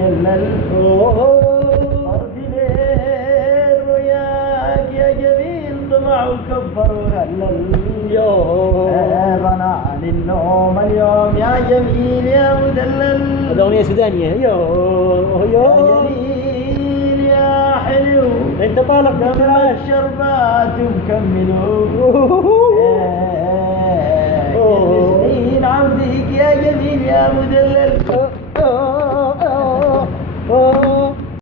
مجلل طرف ليل وياك يا جميل طمع وكبر وهلل ظنان النوم اليوم يا جميل يا مدلل. الأغنية سودانية. يا جميل يا حلو انت طالب قبل الشربات ومكملوا كل سنين عودك يا جميل يا مدلل.